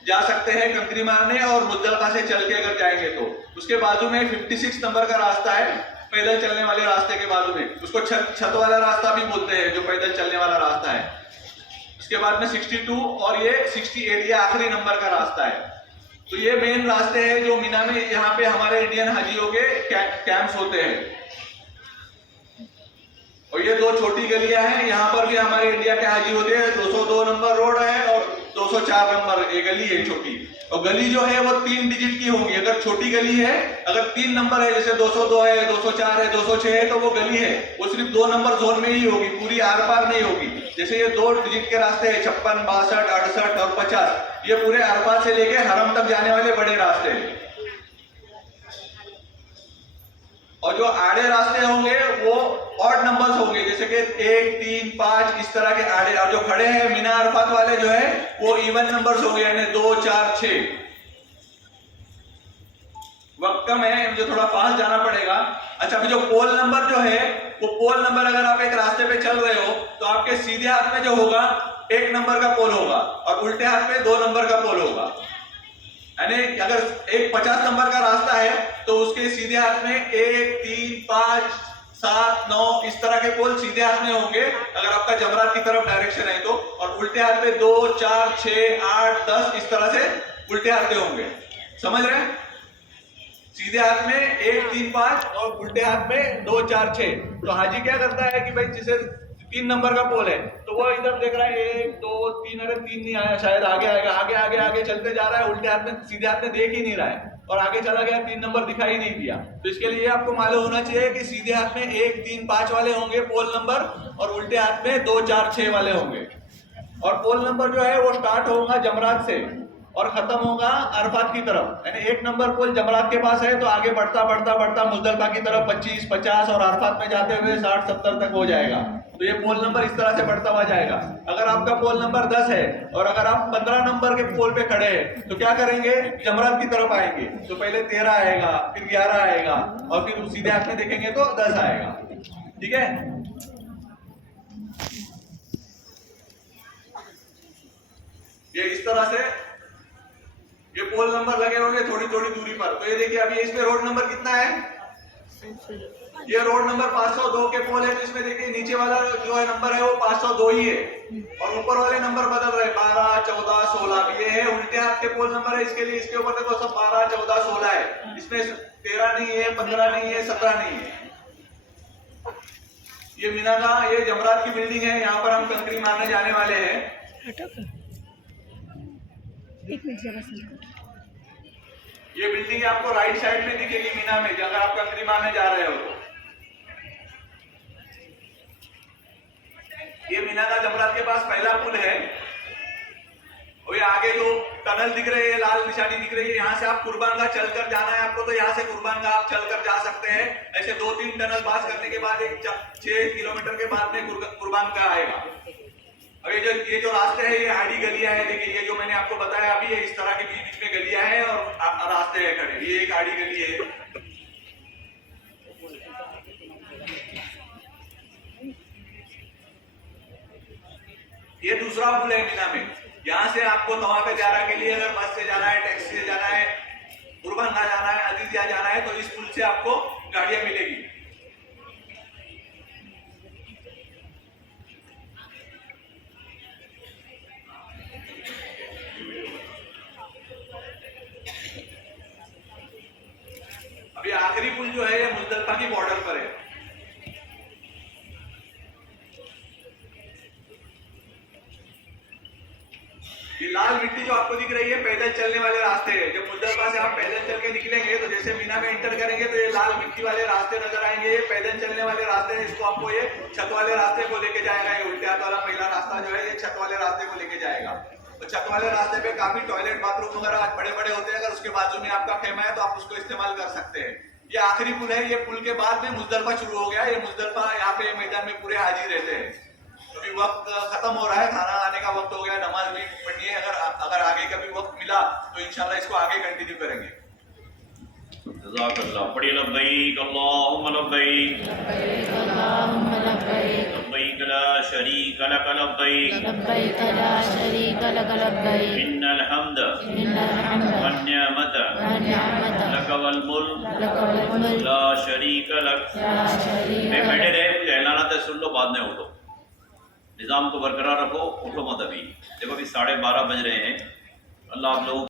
जा सकते हैं कंकरी मारने, और मुद्दलपा से चल के अगर जाएंगे तो। उसके बाजू में 56 नंबर का रास्ता है पैदल चलने वाले रास्ते के बाजू में, उसको छत वाला रास्ता भी बोलते हैं जो पैदल चलने वाला रास्ता है। उसके बाद में 62 और ये 68 ये आखिरी नंबर का रास्ता है। तो ये मेन रास्ते हैं जो मीना में यहाँ पे हमारे इंडियन हाजियों के कैंप्स होते हैं। और ये 2 छोटी गलियां हैं, यहाँ पर भी हमारे इंडिया के हाजी होते हैं। 202 नंबर रोड है और 204 नंबर ये गली है छोटी। और गली जो है वो 3 डिजिट की होगी। अगर छोटी गली है, अगर 3 नंबर है जैसे 202 है, 204 है, 206 है तो वो गली है, वो सिर्फ 2 नंबर जोन में ही होगी, पूरी आर पार नहीं होगी। जैसे ये 2 डिजिट के रास्ते हैं 56, 62, 68 और 50, ये पूरे आर पार से लेके हरम तक जाने वाले बड़े रास्ते हैं। और जो आड़े रास्ते होंगे वो ऑड नंबर्स होंगे, जैसे कि 1, 3, 5 इस तरह के आड़े। और जो खड़े हैं मीना अरफात वाले जो है वो इवन नंबर्स होंगे यानी 2, 4, 6। वक्त कम है, मुझे थोड़ा फास्ट जाना पड़ेगा। अच्छा, अभी जो पोल नंबर जो है वो पोल नंबर, अगर आप एक रास्ते पे चल रहे हो तो आपके सीधे हाथ में जो होगा 1 नंबर का पोल होगा और उल्टे हाथ में 2 नंबर का पोल होगा। यानी अगर एक 50 नंबर का रास्ता है तो उसके सीधे हाथ में 1, 3, 5, 7, 9 इस तरह के पोल सीधे हाथ में होंगे अगर आपका जमरात की तरफ डायरेक्शन है तो, और उल्टे हाथ में 2, 4, 6, 8, 10 इस तरह से उल्टे हाथ में होंगे। समझ रहे हैं? सीधे हाथ में 1, 3, 5 और उल्टे हाथ में 2, 4, 6। तो हाजी क्या करता है कि भाई जिसे 3 नंबर का पोल है तो वो इधर देख रहा है 1, 2, 3, अरे 3 नहीं आया, शायद आगे आएगा, आगे आगे आगे चलते जा रहा है, उल्टे हाथ में सीधे हाथ में देख ही नहीं रहा है और आगे चला गया, 3 नंबर दिखाई नहीं दिया। तो इसके लिए आपको मालूम होना चाहिए कि सीधे हाथ में 1, 3, 5 वाले होंगे पोल नंबर और उल्टे हाथ में 2, 4, 6 वाले होंगे। और पोल नंबर जो है वो स्टार्ट होगा जमरात से और खत्म होगा अरफात की तरफ। यानी 1 नंबर पोल जमरात के पास है तो आगे बढ़ता बढ़ता बढ़ता मुजदलफा की तरफ 25, 50 और अरफात में जाते हुए 60, 70 तक हो जाएगा। तो ये पोल नंबर इस तरह से बढ़ता हुआ जाएगा। अगर आपका पोल नंबर 10 है और अगर आप 15 नंबर के पोल पे खड़े हैं तो क्या करेंगे, जमरात की तरफ आएंगे तो पहले 13 आएगा, फिर 11 आएगा और फिर सीधे हाथ में देखेंगे तो 10 आएगा। ठीक है, ये इस तरह से ये पोल नंबर लगे होंगे थोड़ी थोड़ी दूरी पर। तो ये देखिए अभी इसमें रोड नंबर कितना है, ये रोड नंबर 502 के पोल है। तो इसमें देखिए नीचे वाला जो है नंबर है वो 502 ही है और ऊपर वाले नंबर बदल रहे 12, 14, 16। ये है उल्टे हाथ के पोल नंबर है, इसके लिए इसके ऊपर देखो सब 12, 14, 16 है। इसमें 13 नहीं है, 15 नहीं है, 17 नहीं है। ये मीना का ये जमरात की बिल्डिंग है, यहाँ पर हम कंकरी मारने जाने वाले हैं। ये बिल्डिंग आपको राइट साइड में दिखेगी मीना में, अगर आप कंकरी मारने जा रहे हो तो। ये मीना का जमरात के पास पहला पुल है और ये आगे जो टनल दिख रही है, लाल निशानी दिख रही है, यहाँ से आप कुर्बान गाह चलकर जाना है आपको, तो यहाँ से कुर्बान गाह आप चलकर जा सकते हैं। ऐसे 2-3 टनल पास करने के बाद एक 6 किलोमीटर के बाद में कुर्बान गाह आएगा। अब ये जो रास्ते हैं ये आड़ी गलियां है। देखिए ये जो मैंने आपको बताया अभी ये इस तरह के बीच में गलियां हैं और रास्ते हैं खड़े। ये एक आड़ी गली है। ये दूसरा पुल है मीना में। यहाँ से आपको तवाफ ज़ियारा के लिए अगर बस से जाना है, टैक्सी से जाना है, कुर्बान गाह जाना है, अजीजिया जाना है तो इस पुल से आपको गाड़ियां मिलेगी। अभी आखिरी पुल जो है ये मुजदलफा की बॉर्डर पर है। ये लाल मिट्टी जो आपको दिख रही है पैदल चलने वाले रास्ते हैं। जब मुजदलफा से आप पैदल चल के निकलेंगे तो जैसे मीना में एंटर करेंगे तो ये लाल मिट्टी वाले रास्ते नजर आएंगे। ये पैदल चलने वाले रास्ते हैं। इसको आपको ये छत वाले रास्ते को लेके जाएगा। ये उल्टे हाथ वाला पहला रास्ता जो है ये छत वाले रास्ते को लेके जाएगा। तो छत वाले रास्ते पे काफी टॉयलेट, बाथरूम वगैरह बड़े बड़े होते हैं। अगर उसके बाजू में आपका खेमा है तो आप उसको इस्तेमाल कर सकते हैं। ये आखिरी पुल है। ये पुल के बाद में मुजदलफा शुरू हो गया। ये मुजदलफा यहाँ पे मैदान में पूरे हाजिर रहते हैं। अभी वक्त खत्म हो रहा है, खाना आने का वक्त हो गया, नमाज भी पढ़नी है। अगर आगे कभी वक्त मिला तो इंशाल्लाह इसको आगे कंटिन्यू करेंगे। जज़ाकल्लाह। पढ़िए लब्बैक अल्लाहुम्मा लब्बैक लब्बैक ला शरीक लक लब्बैक इन्नल हम्द वन निअमत लक वल मुल्क ला शरीक लक। मैं बैठे रहे, कुछ ऐलानात है सुन लो, बाद में उठो। निज़ाम को बरकरार रखो, उठो मत अभी। देखो अभी 12:30 बज रहे हैं। अल्लाह आप लोगों